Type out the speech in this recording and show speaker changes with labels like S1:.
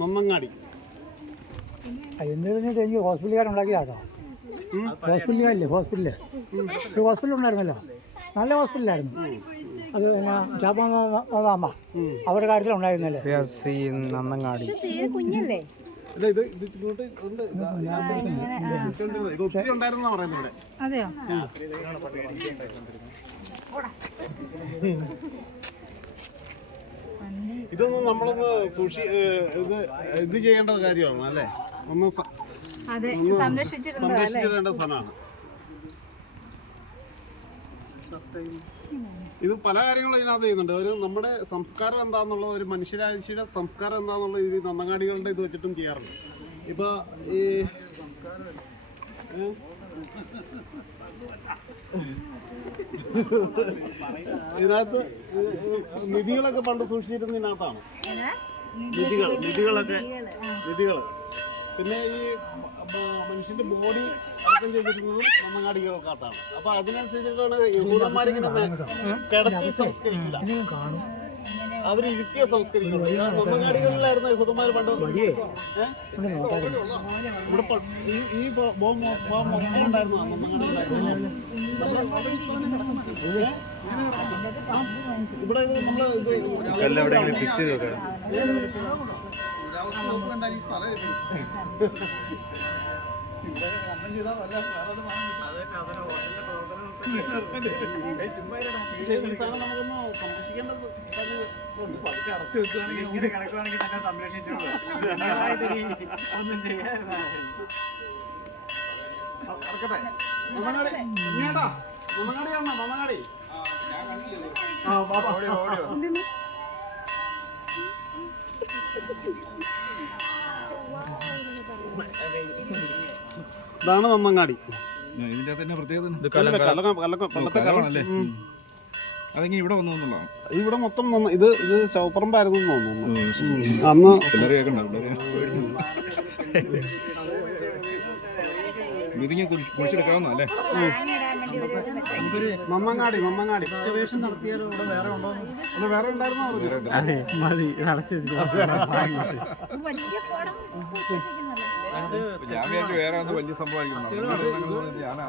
S1: നന്നങ്ങാടി
S2: എന്ത് കഴിഞ്ഞിട്ട് എനിക്ക് ഹോസ്പിറ്റലുകാർ ഉണ്ടാക്കിയതാട്ടോ ഹോസ്പിറ്റലുകാരില്ലേ ഹോസ്പിറ്റൽ ഒരു ഹോസ്പിറ്റൽ ഉണ്ടായിരുന്നല്ലോ. നല്ല ഹോസ്പിറ്റലായിരുന്നു അത് പിന്നെ ചാപ്പാമ്മ അവരുടെ കാര്യത്തിൽ ഉണ്ടായിരുന്നല്ലേ?
S3: നന്നങ്ങാടി
S4: കുഞ്ഞല്ലേ?
S1: ഇല്ല ഇത് ഇത് ഇങ്ങോട്ട് ഉണ്ട് ഇതാ, ഇതുകൊണ്ടിരുന്നത്. ഇത് ഒത്തിരി ഉണ്ടായിരുന്നാ പറയുന്നത് ഇവിടെ
S4: അതെയോ
S1: ഇതൊന്നും നമ്മളൊന്ന് സൂക്ഷി ഇത് ഇത് ചെയ്യേണ്ട കാര്യമാണ് അല്ലേ? ഒന്ന് സംരക്ഷിച്ചിടേണ്ട സ്ഥലമാണ്. ഇത് പല കാര്യങ്ങളും ഇതിനകത്ത് ചെയ്യുന്നുണ്ട്. ഒരു നമ്മുടെ സംസ്കാരം എന്താന്നുള്ള ഒരു മനുഷ്യരാശിയുടെ സംസ്കാരം എന്താന്നുള്ള ഇത് നന്നങ്ങാടികളുടെ ഇത് വെച്ചിട്ടും ചെയ്യാറുണ്ട്. ഇപ്പൊ ഈ? ഇതിനകത്ത് നിധികളൊക്കെ പണ്ട് സൂക്ഷിച്ചിരുന്ന ഇതിനകത്താണ്. നിധികൾ നിധികളൊക്കെ നിധികൾ പിന്നെ ഈ മനുഷ്യന്റെ ബോഡി അടക്കം ചെയ്തിരുന്നതും നന്നങ്ങാടികൾക്കകത്താണ് അപ്പൊ അതിനനുസരിച്ചിട്ടാണ് യഹൂദന്മാരിങ്ങനെ കിടത്തി സംസ്കരിച്ചില്ല
S2: കാണും.
S1: അവർ ഇരുത്തിയ സംസ്കരിക്കുള്ളൂ ഈ നന്നങ്ങാടികളിലായിരുന്നു യഹൂദന്മാർ പണ്ട്? ഇവിടെ ഈ ഉണ്ടായിരുന്നു ഇവിടെ നമ്മൾ ഇത്
S3: ഫിക്സ് ചെയ്ത് വെക്കാം
S1: പക്ഷേ ഈ സാധനം നമുക്കൊന്ന് സംരക്ഷിക്കേണ്ടത് കാണണം, നന്നങ്ങാടി. ആ. ഇതാണ് നന്നങ്ങാടി
S5: ഇതിന്റെ തന്നെ പ്രത്യേകത
S3: കലക്കം
S1: കലക്കം പണ്ടത്തെ കലം.
S5: കലമാണല്ലേ അതെങ്ങനെ ഇവിടെ വന്നു എന്നുള്ളതാണ്.
S1: ഇവിടെ മൊത്തം നന്ന- ഇത് ഇത് ശവപ്പറമ്പായിരുന്നു തോന്നുന്നു. അന്ന്
S5: ഇതിങ്ങനെ കുഴിച്ചെടുക്കാവുന്നല്ലേ
S1: മമ്മങ്ങാടി മമ്മങ്ങാടി. എക്സ്കവേഷൻ നടത്തിയാലും ഇവിടെ വേറെ ഉണ്ടോ? അല്ല വേറെ ഉണ്ടായിരുന്നോ?
S3: അതെ മതി.
S5: ഞാൻ വിചാരിച്ചു വേറെ ഒന്ന് വലിയ സംഭവമായിരിക്കും. ഞാനാ